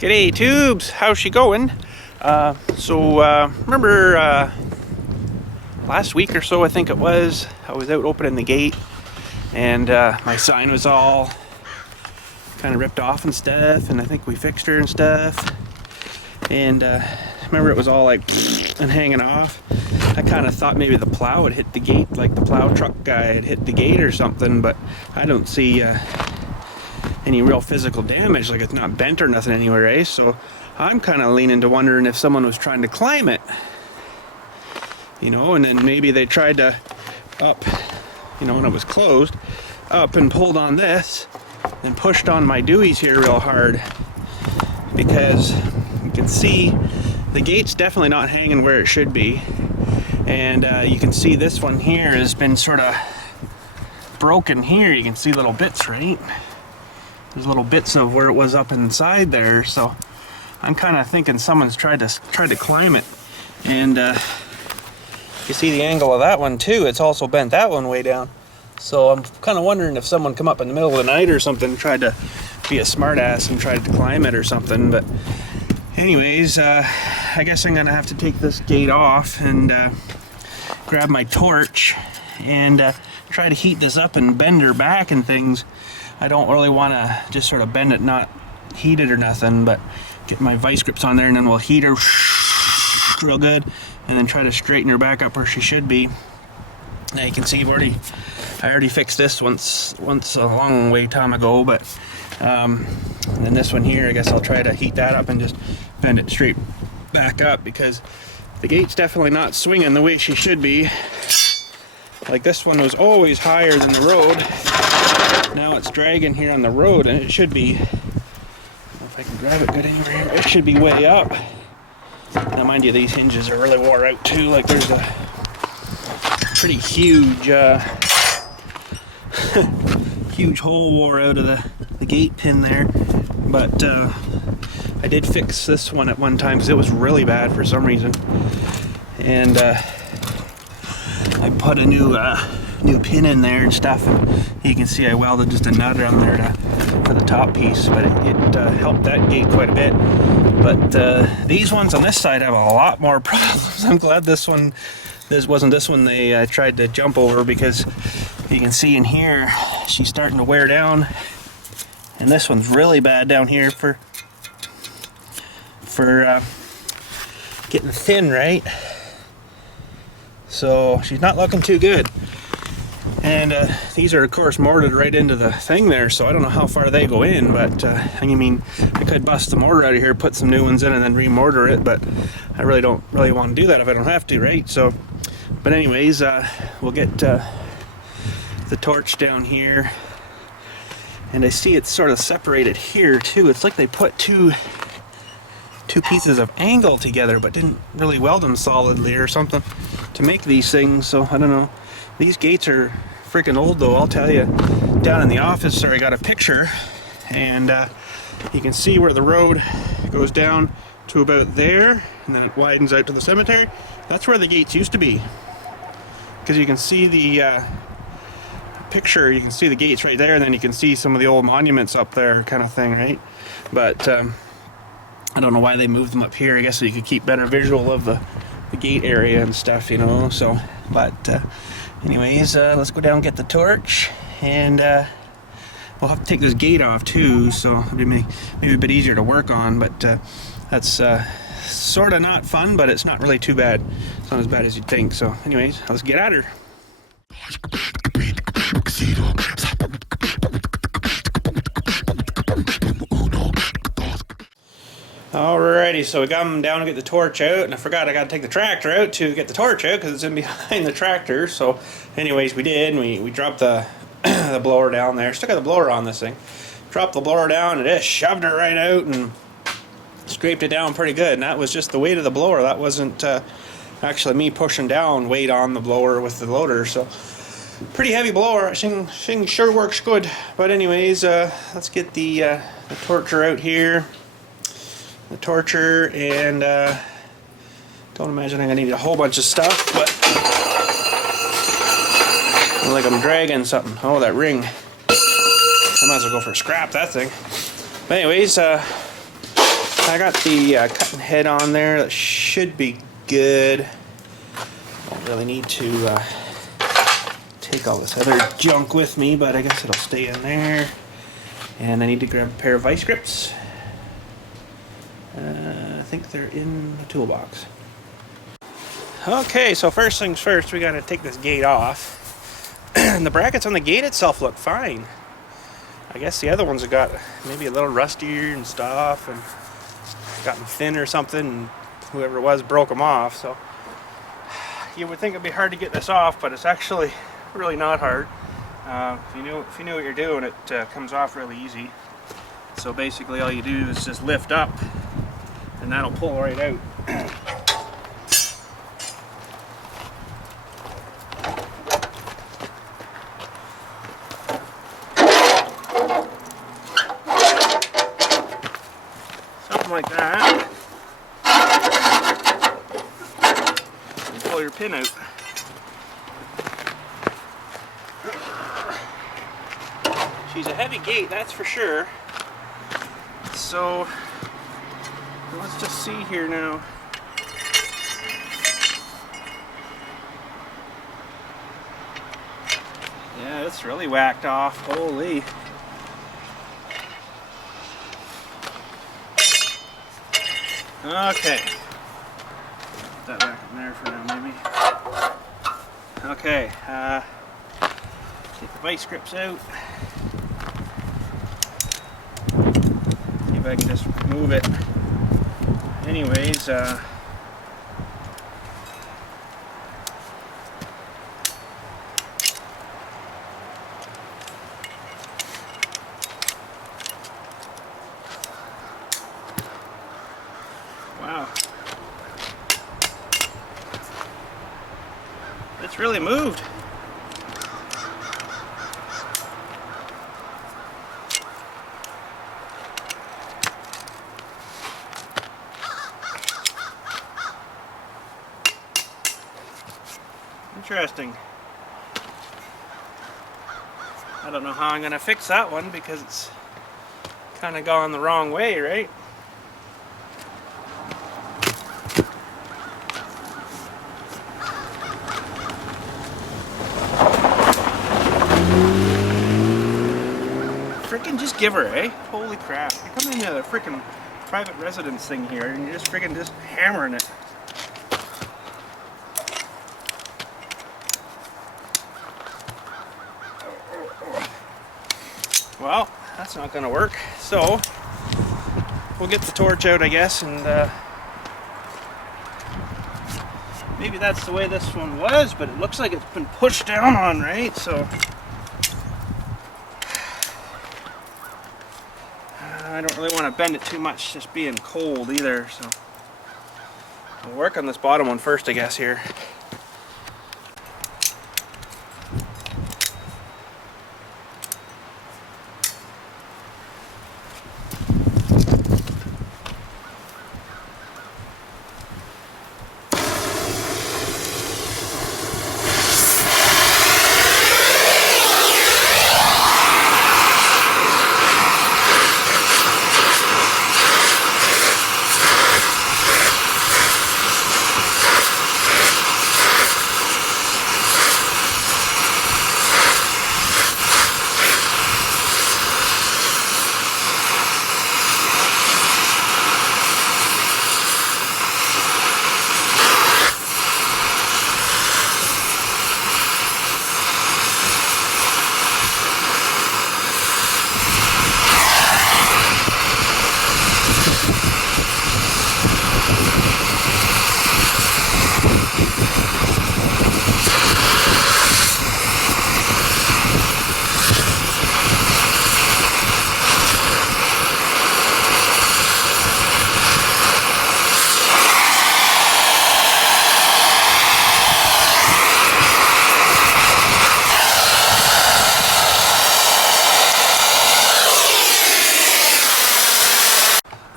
G'day tubes, how's she going? Remember last week or so I think it was, I was out opening the gate and my sign was all kind of ripped off and stuff, and I think we fixed her and stuff, and remember it was all like and hanging off. I kind of thought maybe the plow had hit the gate, like the plow truck guy had hit the gate or something, but I don't see any real physical damage, like it's not bent or nothing anywhere, eh? So I'm kind of leaning to wondering if someone was trying to climb it, you know, and then maybe they tried to up, you know, when it was closed, up and pulled on this and pushed on my dewies here real hard, because you can see the gate's definitely not hanging where it should be, and you can see this one here has been sort of broken here. You can see little bits, right? There's little bits of where it was up inside there, so I'm kind of thinking someone's tried to climb it. And you see the angle of that one too. It's also bent that one way down. So I'm kind of wondering if someone come up in the middle of the night or something, tried to be a smartass and tried to climb it or something. But anyways, I guess I'm gonna have to take this gate off and grab my torch and try to heat this up and bend her back and things. I don't really want to just sort of bend it, not heat it or nothing, but get my vice grips on there and then we'll heat her real good and then try to straighten her back up where she should be. Now you can see I already fixed this once a long way time ago, but and then this one here, I guess I'll try to heat that up and just bend it straight back up, because the gate's definitely not swinging the way she should be. Like this one was always higher than the road. Now it's dragging here on the road, and it should be, I don't know if I can grab it good anywhere, it should be way up. Now mind you, these hinges are really wore out too. Like there's a pretty huge huge hole wore out of the gate pin there, but I did fix this one at one time because it was really bad for some reason, and I put a new pin in there and stuff, and you can see I welded just a nut on there for the top piece, but it helped that gate quite a bit. But these ones on this side have a lot more problems. I'm glad this wasn't this one they tried to jump over, because you can see in here she's starting to wear down, and this one's really bad down here for getting thin, right? So she's not looking too good. And these are of course mortared right into the thing there, so I don't know how far they go in, but I mean, I could bust the mortar out of here, put some new ones in and then remortar it, but I really don't want to do that if I don't have to, right? So, but anyways, we'll get the torch down here, and I see it's sort of separated here too. It's like they put two pieces of angle together but didn't really weld them solidly or something to make these things, so I don't know. These gates are freaking old though, I'll tell you. Down in the office there I got a picture, and you can see where the road goes down to about there, and then it widens out to the cemetery. That's where the gates used to be, because you can see the picture, you can see the gates right there, and then you can see some of the old monuments up there kind of thing, right? But I don't know why they moved them up here. I guess so you could keep better visual of the gate area and stuff, you know. So, but anyways, let's go down and get the torch, and we'll have to take this gate off too, so it'll be maybe a bit easier to work on. But that's sort of not fun, but it's not really too bad. It's not as bad as you'd think. So anyways, let's get at her. Alrighty, so we got them down to get the torch out, and I forgot I got to take the tractor out to get the torch out because it's in behind the tractor. So anyways, we did, and we dropped the the blower down there. Still got the blower on this thing. Dropped the blower down and just shoved it right out and scraped it down pretty good. And that was just the weight of the blower. That wasn't actually me pushing down weight on the blower with the loader. So pretty heavy blower. Thing sure works good. But anyways, let's get the torcher out here. The torcher, and don't imagine I'm gonna need a whole bunch of stuff, but like I'm dragging something. Oh, that ring. I might as well go for a scrap, that thing. But anyways, I got the cutting head on there. That should be good. Don't really need to take all this other junk with me, but I guess it'll stay in there. And I need to grab a pair of vice grips. I think they're in the toolbox. Okay, so first things first, we gotta take this gate off. And the brackets on the gate itself look fine. I guess the other ones have got maybe a little rustier and stuff, and gotten thin or something, and whoever it was broke them off. So you would think it'd be hard to get this off, but it's actually really not hard. If you knew what you're doing, it comes off really easy. So basically all you do is just lift up and that'll pull right out. Something like that. And pull your pin out. She's a heavy gate, that's for sure. So let's just see here now. Yeah, it's really whacked off. Holy. Okay. Put that back in there for now, maybe. Okay. Take the vice grips out. See if I can just move it. Anyways, wow. It's really moved. Interesting. I don't know how I'm going to fix that one because it's kind of gone the wrong way, right? Frickin' just give her, eh? Holy crap. You're coming into the frickin' private residence thing here and you're just frickin' just hammering it. Well, that's not going to work, so we'll get the torch out, I guess, and maybe that's the way this one was, but it looks like it's been pushed down on, right? So I don't really want to bend it too much just being cold either, so we'll work on this bottom one first, I guess, here.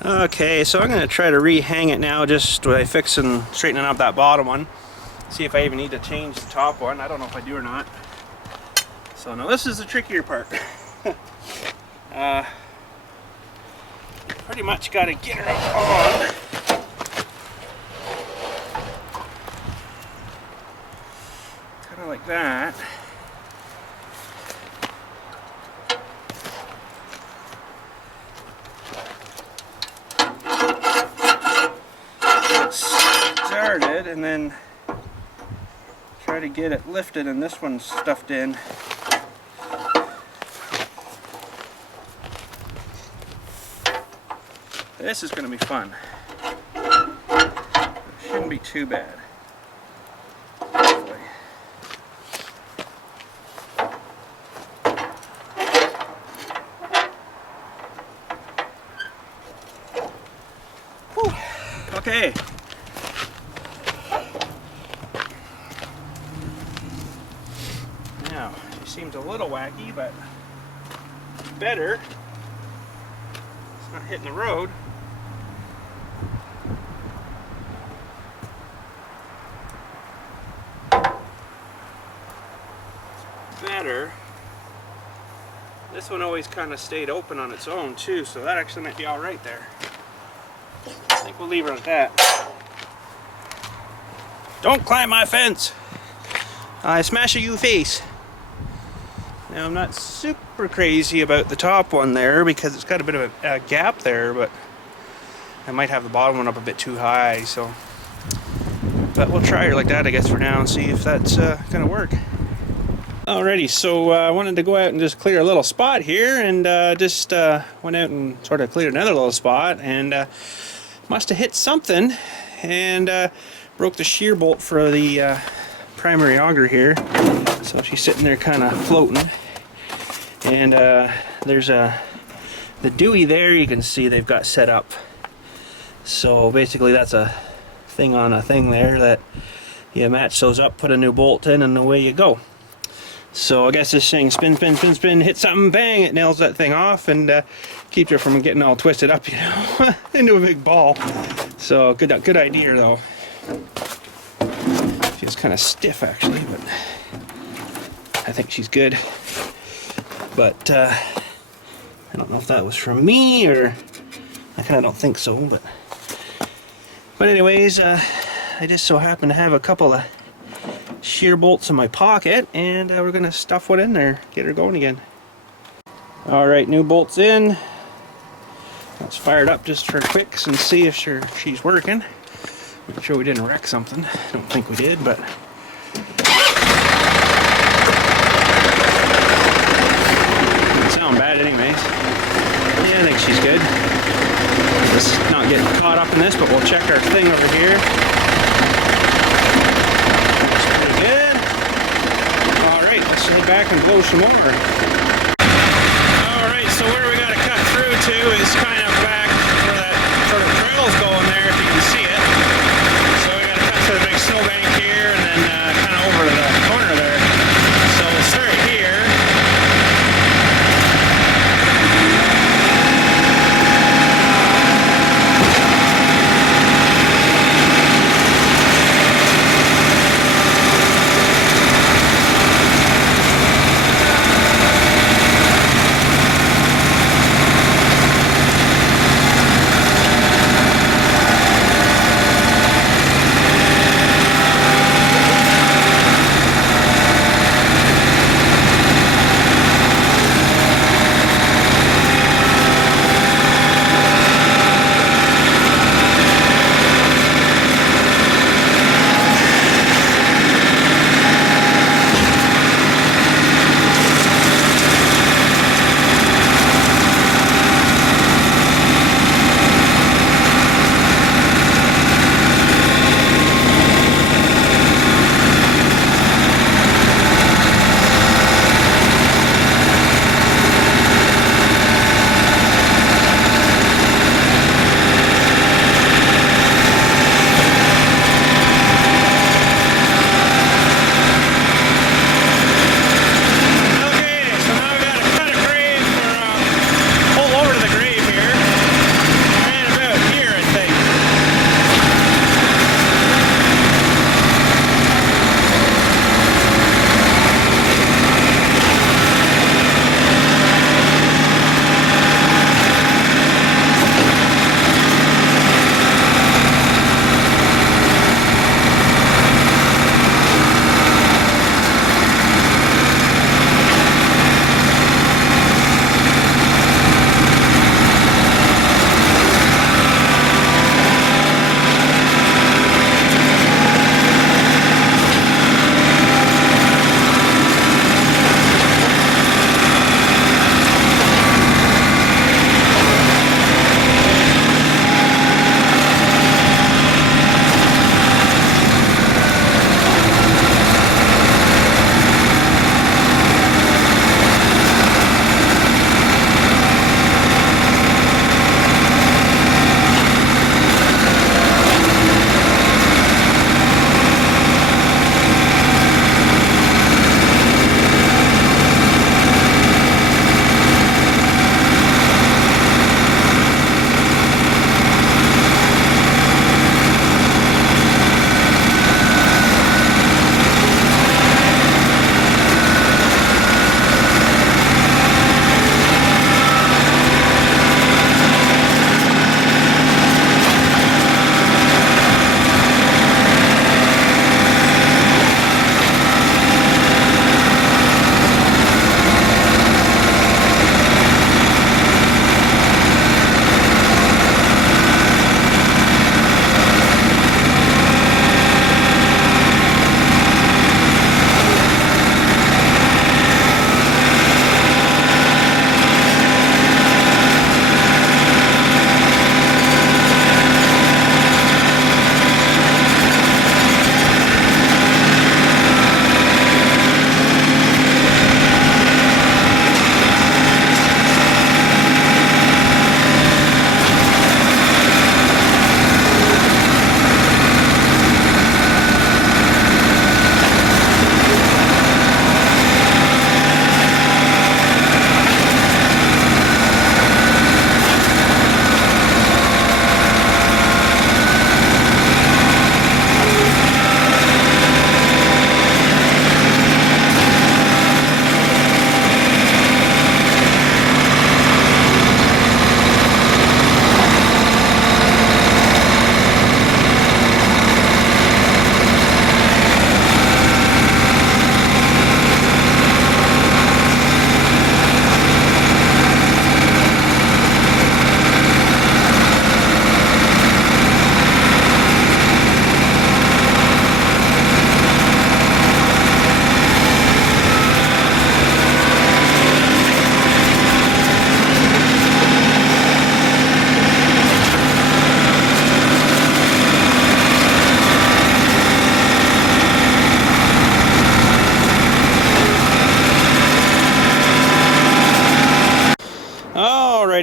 Okay, so I'm going to try to rehang it now just by fixing, straightening up that bottom one. See if I even need to change the top one. I don't know if I do or not. So now this is the trickier part. pretty much got to get her on. Kind of like that. Get it started and then try to get it lifted, and this one's stuffed in. This is going to be fun. It shouldn't be too bad. Hopefully. Whew. Okay. Now, it seems a little wacky, but better. It's not hitting the road. Better. This one always kind of stayed open on its own too, so that actually might be all right there. I think we'll leave her at that. Don't climb my fence! I smash you face. Now I'm not super crazy about the top one there because it's got a bit of a gap there, but I might have the bottom one up a bit too high, so. But we'll try her like that, I guess, for now and see if that's gonna work. Alrighty, so I wanted to go out and just clear a little spot here, and just went out and sort of cleared another little spot, and must have hit something and broke the shear bolt for the primary auger here. So she's sitting there kind of floating, and there's the Dewey there. You can see they've got set up. So basically that's a thing on a thing there that you match those up, put a new bolt in, and away you go. So I guess this thing spin, spin, spin, spin, hit something, bang, it nails that thing off and keeps her from getting all twisted up, you know, into a big ball. So good idea though. Feels kind of stiff actually, but I think she's good. But I don't know if that was from me, or I kind of don't think so. But anyways, I just so happen to have a couple of shear bolts in my pocket, and we're gonna stuff one in there, get her going again. All right, new bolts in. Let's fire it up just for quicks and see if she's working. Make sure we didn't wreck something. I don't think we did, but doesn't sound bad anyways. Yeah, I think she's good. Let's not get caught up in this, but we'll check our thing over here. Let's head back and blow some more. Alright, so where we got to cut through to is kind of back where that sort of trail's going there, if you can see it. So we got to cut through the big snowbank here and then kind of over to the corner there. So we'll start here.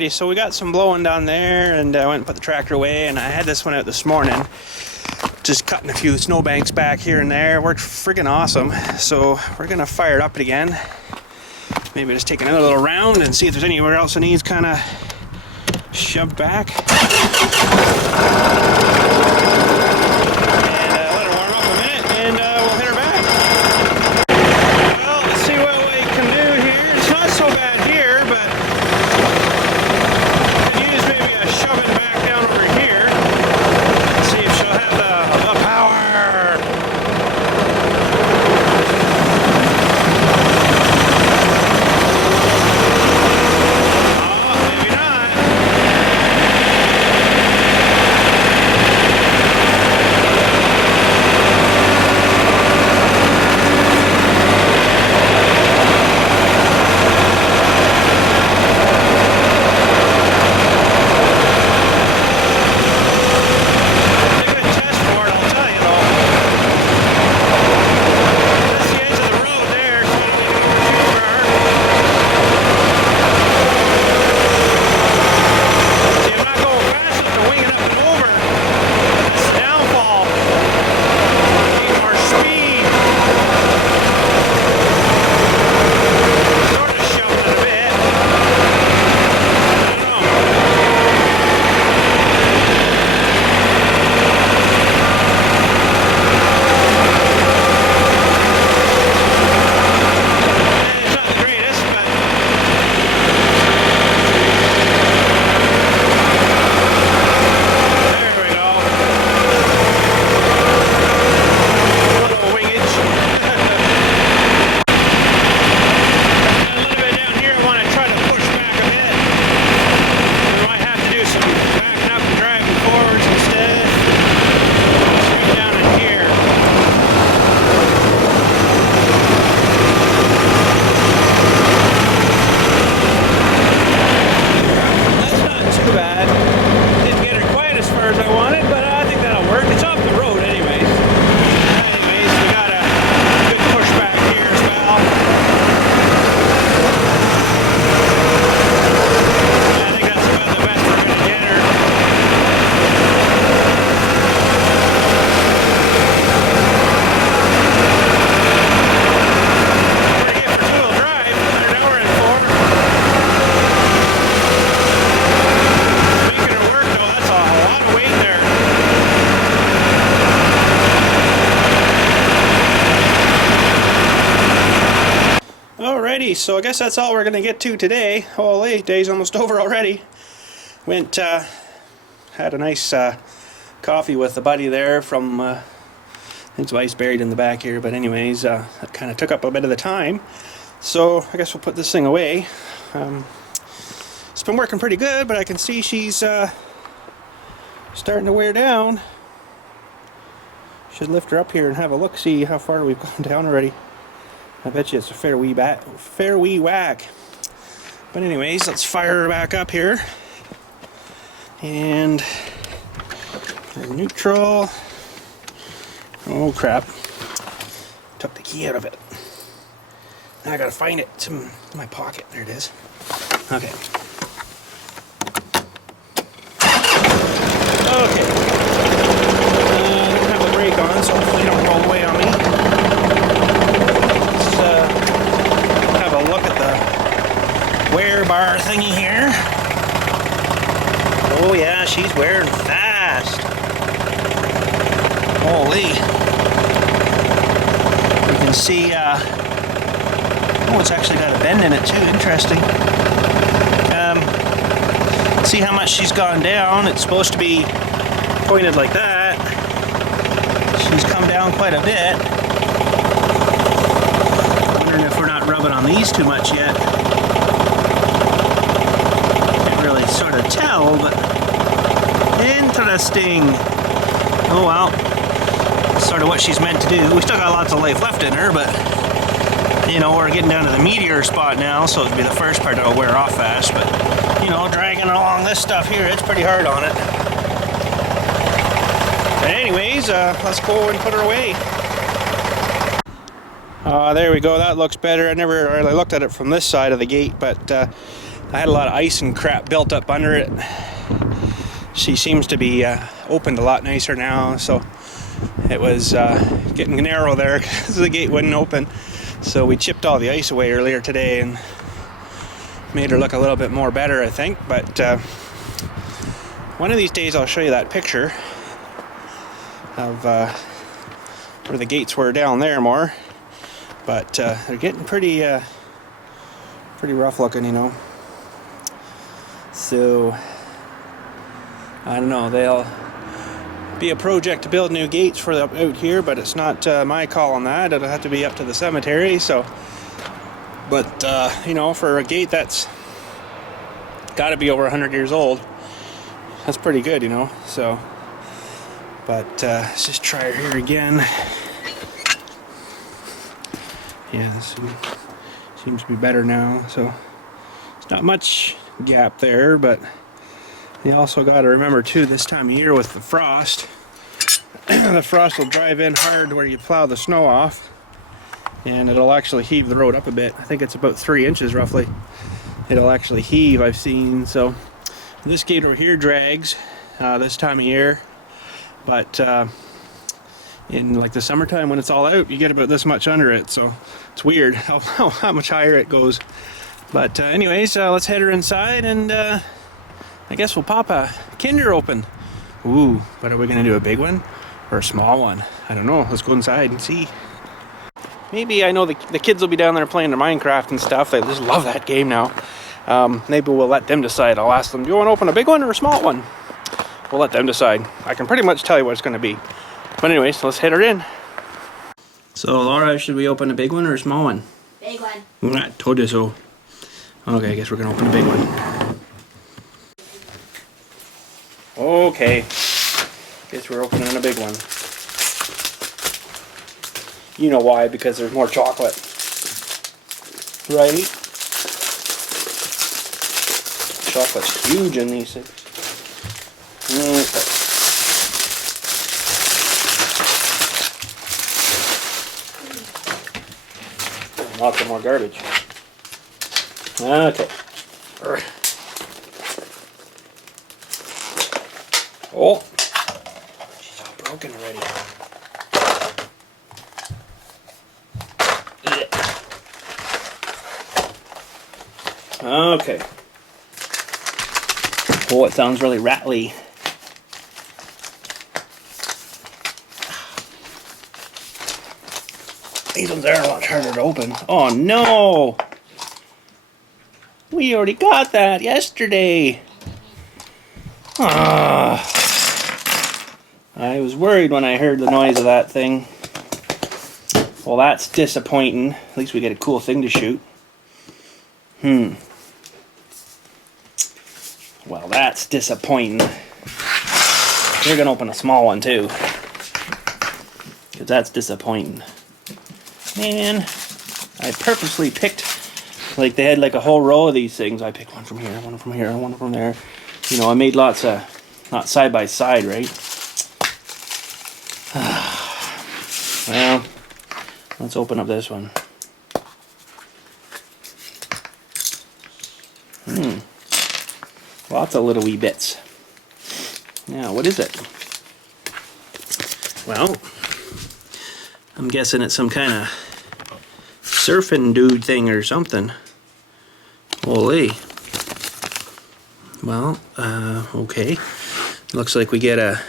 Alrighty, so we got some blowing down there, and I went and put the tractor away, and I had this one out this morning, just cutting a few snowbanks back here and there. Worked friggin' awesome. So we're gonna fire it up again. Maybe just take another little round and see if there's anywhere else it needs kind of shoved back. And let her warm up a minute, and we'll hit her back. Well, let's see what we can do here. It's not so bad here, but I could use maybe a shoving back down over here. Let's see if she'll have the power. Alrighty, so I guess that's all we're gonna get to today. Holy, day's almost over already. Went, had a nice coffee with a buddy there from, his wife's buried in the back here, but anyways, that kind of took up a bit of the time. So I guess we'll put this thing away. It's been working pretty good, but I can see she's starting to wear down. Should lift her up here and have a look, see how far we've gone down already. I bet you it's a fair wee whack. But anyways, let's fire her back up here. And we're neutral. Oh crap. Took the key out of it. Now I gotta find it. It's in my pocket. There it is. Okay. Okay. I don't have a brake on, so hopefully you don't roll away on me. Have a look at the wear bar thingy here. Oh yeah, she's wearing fast. Holy. You can see, oh, it's actually got a bend in it too, interesting. See how much she's gone down. It's supposed to be pointed like that. She's come down quite a bit. Rubbing on these too much yet. Can't really sort of tell, but interesting. Oh well, that's sort of what she's meant to do. We still got lots of life left in her, but you know, we're getting down to the meteor spot now, so it'll be the first part that'll wear off fast. But you know, dragging along this stuff here, it's pretty hard on it. But anyways, let's go and put her away. There we go, that looks better. I never really looked at it from this side of the gate, but I had a lot of ice and crap built up under it. She seems to be opened a lot nicer now, so it was getting narrow there because the gate wouldn't open. So we chipped all the ice away earlier today and made her look a little bit more better, I think. But one of these days I'll show you that picture of where the gates were down there more. But they're getting pretty rough looking, you know. So I don't know, they'll be a project to build new gates for out here, but it's not my call on that. It'll have to be up to the cemetery. So, but you know, for a gate that's got to be over 100 years old, that's pretty good, you know. So, but let's just try it here again. Yeah, this seems to be better now. So it's not much gap there, but you also got to remember too, this time of year with the frost, the frost will drive in hard where you plow the snow off, and it'll actually heave the road up a bit. I think it's about 3 inches roughly. It'll actually heave, I've seen. So this gate over here drags this time of year, but in like the summertime when it's all out, you get about this much under it. So it's weird how much higher it goes. But anyways, let's head her inside, and I guess we'll pop a Kinder open. Ooh, but are we gonna do a big one or a small one? I don't know. Let's go inside and see. Maybe, I know the kids will be down there playing their Minecraft and stuff. They just love that game now. Maybe we'll let them decide. I'll ask them, do you want to open a big one or a small one? We'll let them decide. I can pretty much tell you what it's gonna be. But anyways, let's head her in. So Laura, should we open a big one or a small one? Big one. I told you so. Okay, I guess we're gonna open a big one. Okay, guess we're opening a big one. You know why, because there's more chocolate. Right? Chocolate's huge in these things. Okay. Lots of more garbage. Okay. Oh, she's all broken already. Okay. Oh, it sounds really rattly. These ones are much harder to open. Oh no! We already got that yesterday. Ah. I was worried when I heard the noise of that thing. Well, that's disappointing. At least we get a cool thing to shoot. Well, that's disappointing. We're gonna open a small one too, because that's disappointing. Man, I purposely picked, like they had like a whole row of these things. I picked one from here, one from here, one from there. You know, I made lots of, not side by side, right? Well, let's open up this one. Lots of little wee bits. Now, what is it? Well, I'm guessing it's some kind of surfing dude thing or something. Holy. Well, okay. Looks like we get a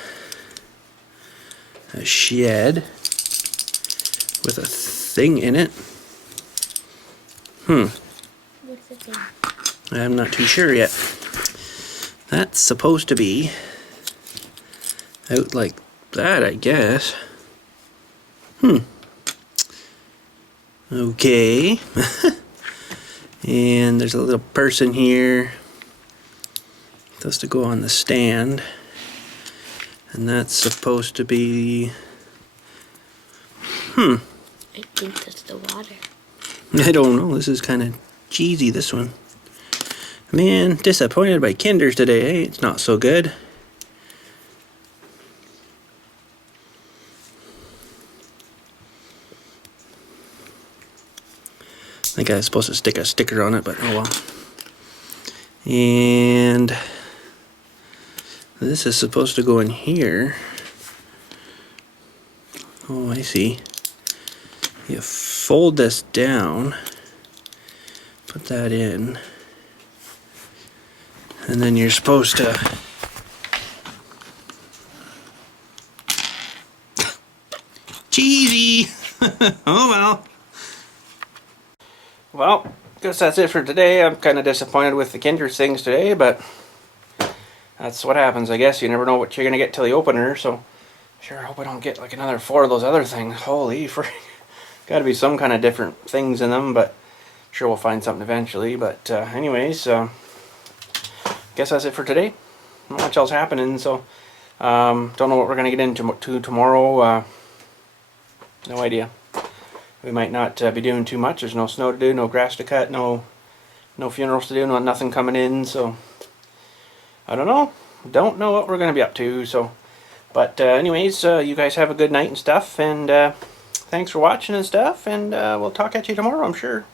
shed with a thing in it. What's the thing? I'm not too sure yet. That's supposed to be out like that, I guess. Okay. And there's a little person here. Supposed to go on the stand. And that's supposed to be... I think that's the water. I don't know. This is kind of cheesy, this one. Man, disappointed by Kinders today, eh? It's not so good. I think I was supposed to stick a sticker on it, but oh well. And this is supposed to go in here. Oh, I see. You fold this down, put that in, and then you're supposed to cheesy. Oh well. Well, guess that's it for today. I'm kind of disappointed with the Kinder things today, but that's what happens, I guess. You never know what you're gonna get till you open her, so sure hope I don't get like another 4 of those other things. Holy frick. Gotta be some kind of different things in them, but sure we'll find something eventually. But anyways, guess that's it for today. Not much else happening, so don't know what we're gonna get into tomorrow. No idea. We might not be doing too much. There's no snow to do, no grass to cut, no funerals to do, nothing coming in. So I don't know. Don't know what we're gonna be up to. So, but anyways, you guys have a good night and stuff, and thanks for watching and stuff. And we'll talk at you tomorrow, I'm sure.